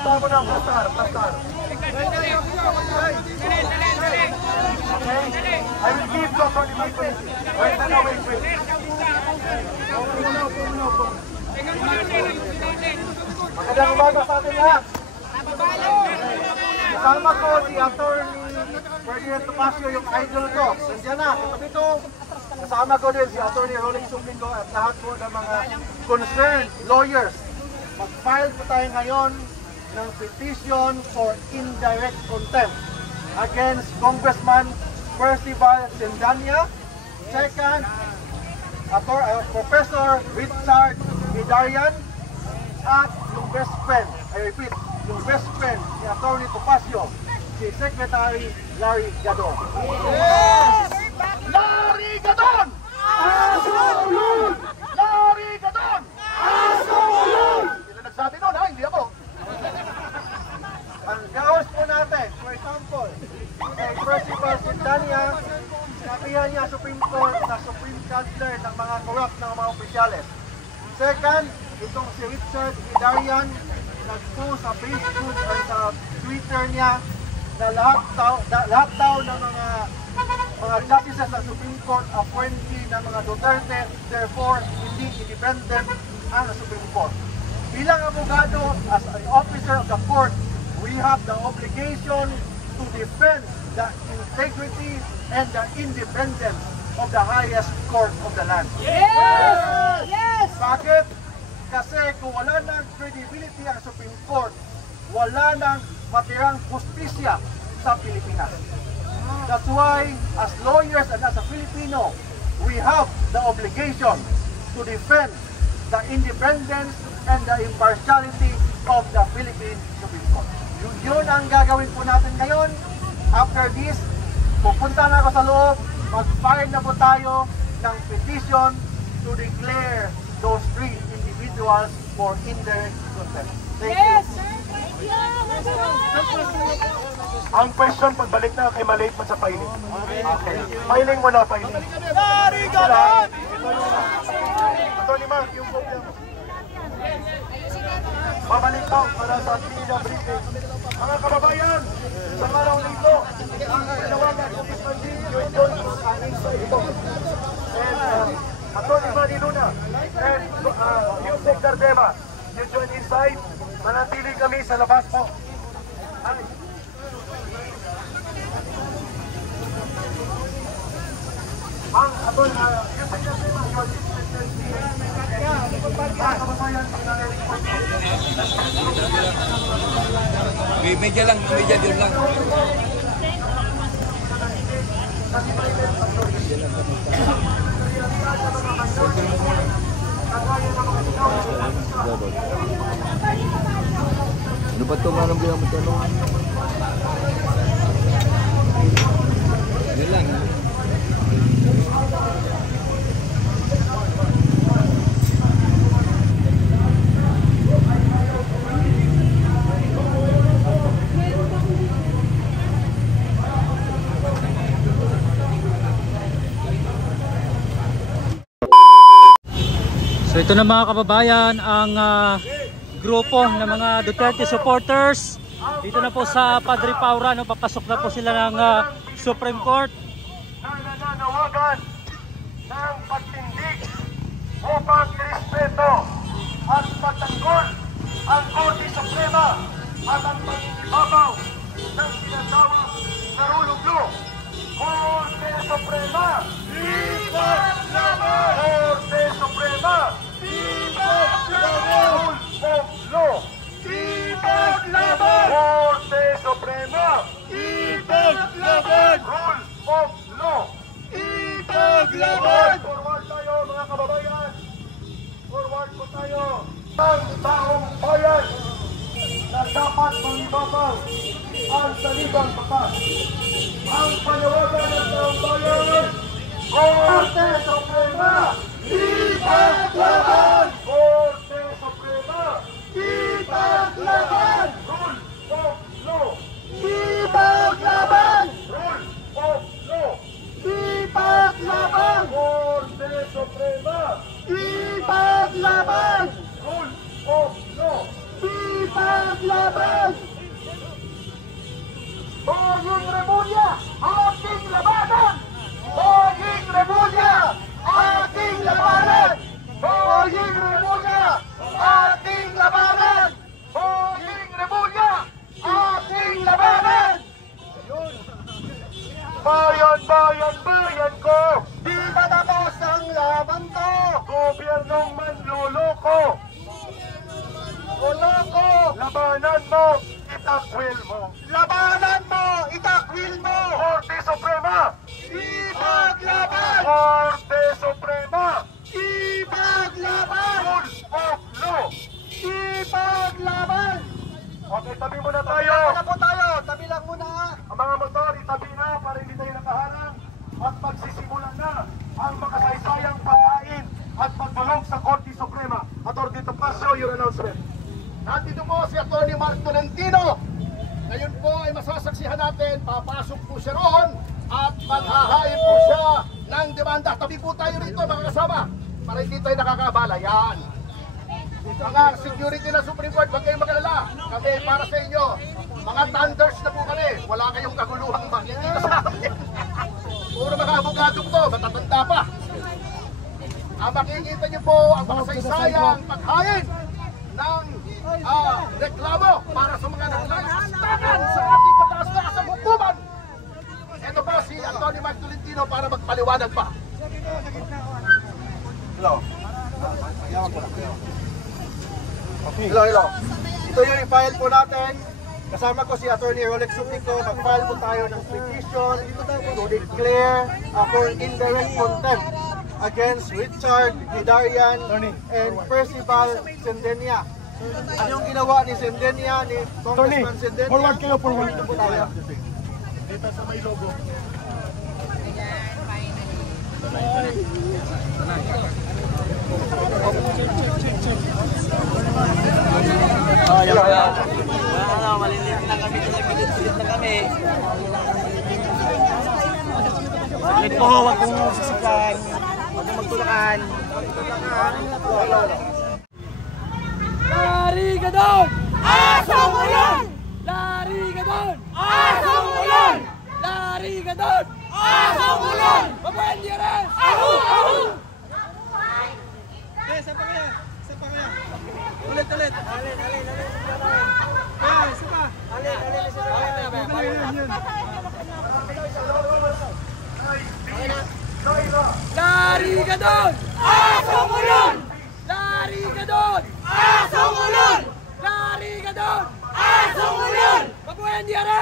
Basta mo na, basta. Okay? I will give to Atty. Mike. Wait. Magandang umaga sa atin lahat. Kasama ko si Atty. Ferdinand Topacio, yung idol ko. Nandiyan na, dito. Kasama ko din si Atty. Rolex Suplico at lahat po ng mga concerned lawyers. Mag-file po tayo ngayon ng petition for indirect contempt against Congressman Percival Sendanya. Second, Professor Richard Hidarian at yung best friend, I repeat, yung best friend ni Atty. Topacio, si Secretary Larry Gadon. Yes! Larry Gadon! Asulun! Larry Gadon! Asulun! Sino nagsabi nun, ha? Hindi ako. Ang gawas po natin, for example, kay Percival Sendanya, sabihan niya Supreme Court na Supreme Counselor ng mga corrupt ng mga opisyales. Second, itong si Richard Hidarian, nag-post sa Facebook or sa Twitter niya na lahat daw ng mga justices ng Supreme Court appointee ng mga Duterte, therefore hindi independent ang Supreme Court. Bilang abogado, as an officer of the court, we have the obligation to defend the integrity and the independence of the highest court of the land. Yes! Yes! Bakit? Kasi kung wala ng credibility ang Supreme Court, wala ng matirang justisya sa Pilipinas. That's why, as lawyers and as a Filipino, we have the obligation to defend the independence and the impartiality of the Philippine Supreme Court. Yun ang gagawin po natin ngayon. After this, pupunta na ako sa loob, mag-file na po tayo ng petition to declare those three individuals for indirect contempt. Thank you. Yes, sir. Thank you. Ang question, pagbalik na kay malate mo sa filing. Okay. Filing mo na, filing. Larry Gadon! Atty. Mark, yung kopya mo. Babalik po para sa media briefing. Mga kababayan, sa araw nito, ang pinawagan ng Ismandi, yung doon sa ito. And Atty. Manny Luna and Yusek Dardema, you join inside. Manatili kami sa labas po. Ang Atty. Yusek Dardema, you are Media lang, media din lang. Ano ba ito manong bilang mo tanong? Yan lang. So ito na mga kababayan ang grupo ng mga Duterte supporters. Dito na po sa Padre Paura, no, papasok na po sila ng Supreme Court. Nananawagan ng pagtindig upang irespeto at pagtanggol ang Korte Suprema at ang pag-ibabaw ng sinasawang na rule of law. Korte Suprema! Ipaglaban! Korte Suprema! Ipaglaban! Rule of law! Ipaglaban! Korte Suprema! Ipaglaban! Rule of law! Ipaglaban! Forward tayo mga kababayan! Forward po tayo! Ang taong bayan na dapat mangibabaw ang saligang batas. Ang panawagan ng taong bayan, Korte Suprema, ipaglaban! Korte Suprema, ipaglaban! Rule of law, ipaglaban! Rule of law, ipaglaban! Korte Suprema, ipaglaban! Rule of law, ipaglaban! Ipaglaban! Boying Remulla, ating labanan! Boying Remulla, ating labanan! Boying Remulla, ating labanan! Boying Remulla, ating labanan! Bayan, bayan, bayan ko! Di ba tapos ang laban to? Gobyernong manluloko! Uloko! Labanan mo! Itakwil mo! Labanan mo! Itakwil mo! Korte Suprema! Ipaglaban! Korte Suprema! Ipaglaban! Rule of law! Ipaglaban! Okay, tabi muna tayo! Tabi na po tayo! Tabi lang muna! Ang mga motor, itabi na para hindi tayo nakaharang at magsisimula na ang makasaysayang pagkain at pagdulog sa Korte Suprema. Atty. Topacio, your announcement. Nandito po si Atty. Mark Tolentino. Ngayon po ay masasaksihan natin, papasok po siya roon at maghahain po siya ng demanda. Tabi po tayo rito mga kasama para hindi tayo nakakabala. Yan. Mga security na Supreme Court, huwag kayong magalala. Kami para sa inyo. Mga thunders na po kami. Wala kayong kaguluhang makikita sa amin. Puro mga abogadong to, matatanda pa. Ang makikita niyo po ang makasaysayang paghain ng reklamo para sa mga naglalaspakan sa ating mataas-taasang hukuman. Ito po si Atty. Mark Tolentino para magpaliwanag pa. Hello. Hello, hello. Ito yung i-file po natin. Kasama ko si Atty. Rolex Supico. Mag-file po tayo ng petition to declare for indirect contempt against Richard Hidarian and Percival Sendenia. Ano yung ginawa ni Sendenia, ni Congressman Sendenia? Forward kayo, forward. Dito po tayo. Dito sa may logo. Oh, yan ba? Malilit lang kami, pilit lang kami. Saglit po, huwag kong sisikan. Huwag kong magtulakan. Lari ka doon! Asong ulan! Lari ka doon! Asong ulan! Lari ka doon! Asong ulan! Babayan di rin! Ahu! Ahu! Isa pa kaya? Isa pa kaya? Ulit! Alin! Isa pa! Lari ka doon! Asong ulan! Lari ka doon! Asong ulan! Lari ka doon! Asong ulan! Babayan di rin!